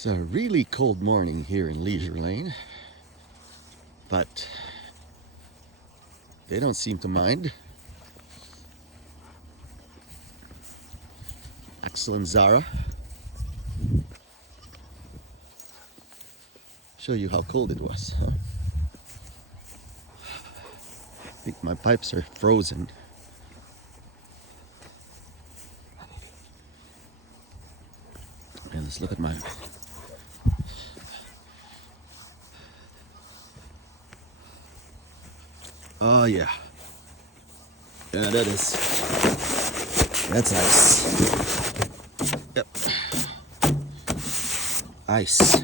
It's a really cold morning here in Leisure Lane, but they don't seem to mind. Axel and Zara show you how cold it was. Huh? I think my pipes are frozen. And let's look at my oh yeah. Yeah, that's ice. Yep. Ice.